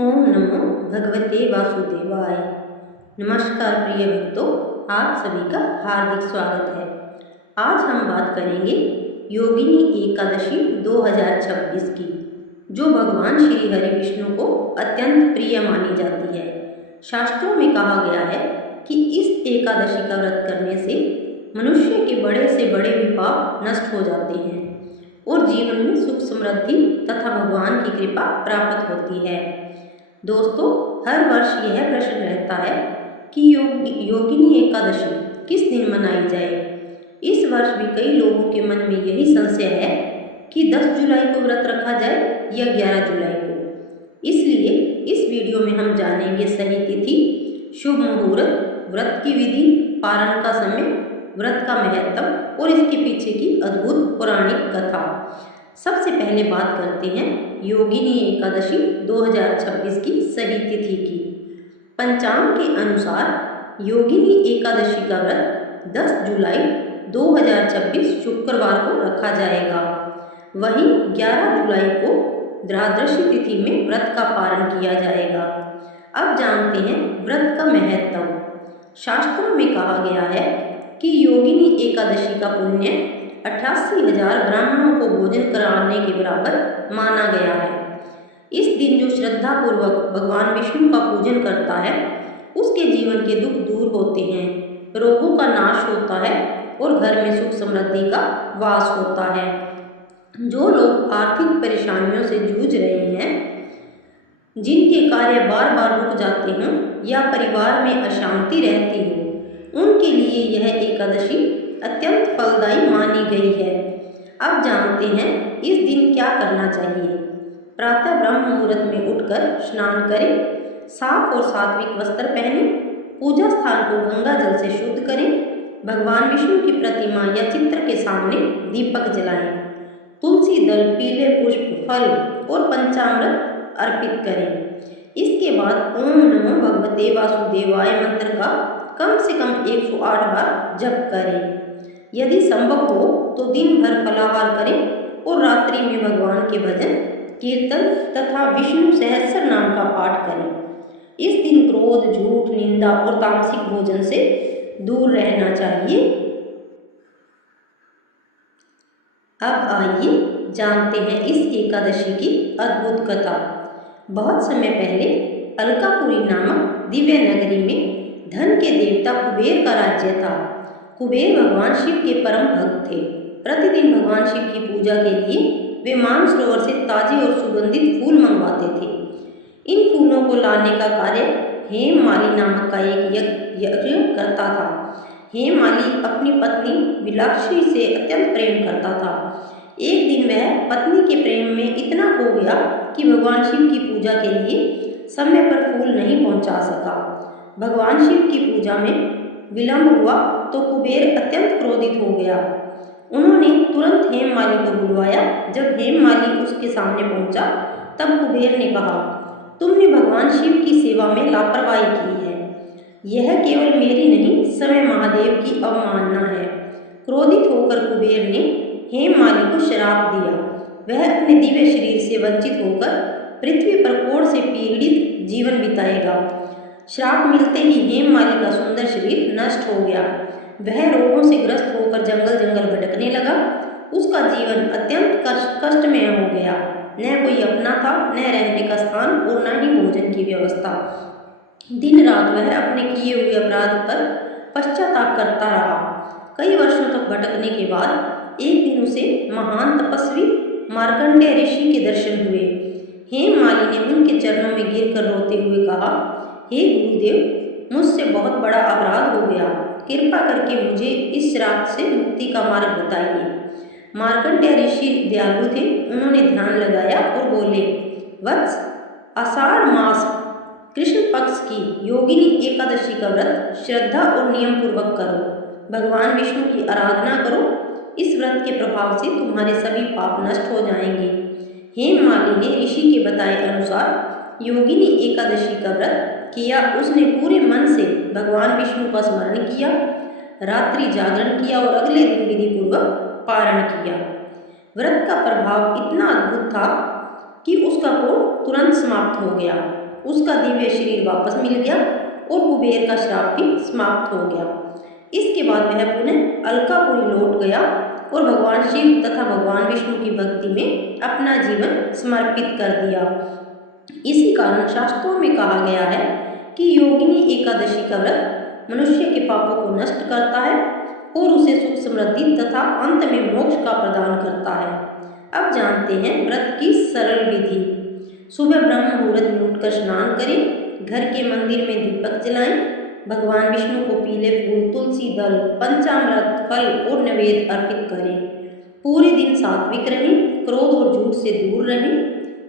ओम नमो भगवते वासुदेवाय। नमस्कार प्रिय भक्तों, आप सभी का हार्दिक स्वागत है। आज हम बात करेंगे योगिनी एकादशी 2026 की, जो भगवान श्री हरि विष्णु को अत्यंत प्रिय मानी जाती है। शास्त्रों में कहा गया है कि इस एकादशी का व्रत करने से मनुष्य के बड़े से बड़े भी पाप नष्ट हो जाते हैं और जीवन में सुख समृद्धि तथा भगवान की कृपा प्राप्त होती है। दोस्तों, हर वर्ष यह प्रश्न रहता है कि योगिनी एकादशी किस दिन मनाई जाए। इस वर्ष भी कई लोगों के मन में यही संशय है कि 10 जुलाई को व्रत रखा जाए या 11 जुलाई को। इसलिए इस वीडियो में हम जानेंगे सही तिथि, शुभ मुहूर्त, व्रत की विधि, पारण का समय, व्रत का महत्व और इसके पीछे की अद्भुत पौराणिक कथा। सबसे पहले बात करते हैं योगिनी एकादशी 2026 की सही तिथि की। पंचांग के अनुसार योगिनी एकादशी का व्रत 10 जुलाई 2026 शुक्रवार को रखा जाएगा। वहीं 11 जुलाई को द्वादशी तिथि में व्रत का पारण किया जाएगा। अब जानते हैं व्रत का महत्व। शास्त्रों में कहा गया है कि योगिनी एकादशी का पुण्य 88,000 ब्राह्मणों को भोजन कराने के बराबर माना गया है। इस दिन जो श्रद्धापूर्वक भगवान विष्णु का पूजन करता है, उसके जीवन के दुख दूर होते हैं, रोगों का नाश होता है और घर में सुख समृद्धि का वास होता है। जो लोग आर्थिक परेशानियों से जूझ रहे हैं, जिनके कार्य बार बार रुक जाते हों या परिवार में अशांति रहती हो, उनके लिए यह एकादशी अत्यंत फलदायी मानी गई है। अब जानते हैं इस दिन क्या करना चाहिए। प्रातः ब्रह्म मुहूर्त में उठकर स्नान करें, साफ और सात्विक वस्त्र पहनें, पूजा स्थान को गंगा जल से शुद्ध करें, भगवान विष्णु की प्रतिमा या चित्र के सामने दीपक जलाएं, तुलसी दल, पीले पुष्प, फल और पंचामृत अर्पित करें। इसके बाद ओम नमो भगवते वासुदेवाय मंत्र का कम से कम 108 बार जप करें। यदि संभव हो तो दिन भर फलाहार करें और रात्रि में भगवान के भजन, कीर्तन तथा विष्णु सहस्त्र नाम का पाठ करें। इस दिन क्रोध, झूठ, निंदा और तामसिक भोजन से दूर रहना चाहिए। अब आइए जानते हैं इस एकादशी की अद्भुत कथा। बहुत समय पहले अलकापुरी नामक दिव्य नगरी में धन के देवता कुबेर का राज्य था। कुबेर भगवान शिव के परम भक्त थे। प्रतिदिन भगवान शिव की पूजा के लिए वे मानसरोवर से ताजे और सुगंधित फूल मंगवाते थे। इन फूलों को लाने का कार्य हेममाली नामक का एक यज्ञ करता था। हेममाली अपनी पत्नी विलाक्षी से अत्यंत प्रेम करता था। एक दिन वह पत्नी के प्रेम में इतना खो गया कि भगवान शिव की पूजा के लिए समय पर फूल नहीं पहुंचा सका। भगवान शिव की पूजा में विलंब हुआ तो कुबेर अत्यंत क्रोधित हो गया। उन्होंने तुरंत हेममाली को बुलवाया। जब हेममाली उसके सामने पहुंचा तब कुबेर ने कहा, तुमने भगवान शिव की सेवा में लापरवाही की है। यह केवल मेरी नहीं, स्वयं महादेव की अवमानना है। क्रोधित होकर कुबेर ने हेममाली को श्राप दिया। वह अपने दिव्य शरीर से वंचित होकर पृथ्वी पर कोढ़ से पीड़ित जीवन बिताएगा। श्राप मिलते ही हेममाली का सुंदर शरीर नष्ट हो गया। वह रोगों से ग्रस्त होकर जंगल जंगल भटकने लगा। उसका जीवन अत्यंत कष्टमय हो गया। न कोई अपना था, न रहने का स्थान और न ही भोजन की व्यवस्था। दिन रात वह अपने किए हुए अपराध पर पश्चाताप करता रहा। कई वर्षों तक भटकने के बाद एक दिन उसे महान तपस्वी मार्कंडेय ऋषि के दर्शन हुए। हेममाली ने उनके चरणों में गिरकर रोते हुए कहा, हे गुरुदेव, मुझसे बहुत बड़ा अपराध हो गया। कृपा करके मुझे इस श्राप से मुक्ति का मार्ग बताइए। मार्कंडेय ऋषि दयालु थे। उन्होंने ध्यान लगाया और बोले, वत्स, आषाढ़ मास कृष्ण पक्ष की योगिनी एकादशी का व्रत श्रद्धा और नियम पूर्वक करो। भगवान विष्णु की आराधना करो। इस व्रत के प्रभाव से तुम्हारे सभी पाप नष्ट हो जाएंगे। हेममाली ने ऋषि के बताए अनुसार योगिनी एकादशी का व्रत किया। उसने पूरे मन से भगवान विष्णु का स्मरण किया, रात्रि जागरण किया और अगले दिन विधि पूर्वक पारण किया। व्रत का प्रभाव इतना अद्भुत था कि उसका कोढ़ तुरंत समाप्त हो गया। उसका दिव्य शरीर वापस मिल गया और कुबेर का श्राप भी समाप्त हो गया। इसके बाद वह पुनः अलकापुरी लौट गया और भगवान शिव तथा भगवान विष्णु की भक्ति में अपना जीवन समर्पित कर दिया। इसी कारण शास्त्रों में कहा गया है कि योगिनी एकादशी का व्रत मनुष्य के पापों को नष्ट करता है और उसे सुख समृद्धि तथा अंत में मोक्ष का प्रदान करता है। अब जानते हैं व्रत की सरल विधि। सुबह ब्रह्म मुहूर्त में उठकर स्नान करें, घर के मंदिर में दीपक जलाएं, भगवान विष्णु को पीले फूल, तुलसी दल, पंचामृत, फल और नैवेद्य अर्पित करें। पूरे दिन सात्विक रहें, क्रोध और झूठ से दूर रहें,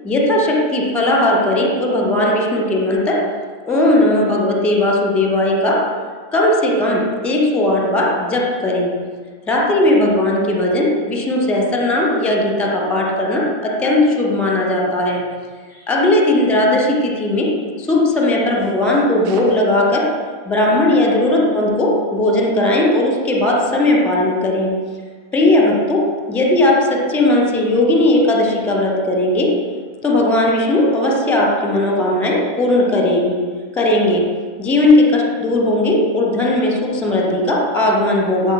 यथाशक्ति फलाहार करें और भगवान विष्णु के मंत्र ओम नमो भगवते वासुदेवाय का कम से कम 108 बार जप करें। रात्रि में भगवान के भजन, विष्णु सहस्रनाम या गीता का पाठ करना अत्यंत शुभ माना जाता है। अगले दिन द्वादशी तिथि में शुभ समय पर भगवान को भोग लगाकर ब्राह्मण या जरूरतमंद को भोजन कराएं और उसके बाद समय पालन करें। प्रिय भक्तों, यदि आप सच्चे मन से योगिनी एकादशी का व्रत करेंगे तो भगवान विष्णु अवश्य आपकी मनोकामनाएं पूर्ण करेंगे। जीवन के कष्ट दूर होंगे और धन में सुख समृद्धि का आगमन होगा।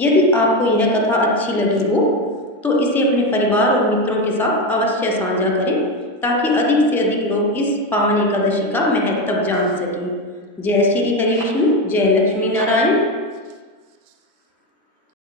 यदि आपको यह कथा अच्छी लगी हो तो इसे अपने परिवार और मित्रों के साथ अवश्य साझा करें ताकि अधिक से अधिक लोग इस पावन एकादशी का महत्व जान सकें। जय श्री हरि विष्णु, जय लक्ष्मी नारायण।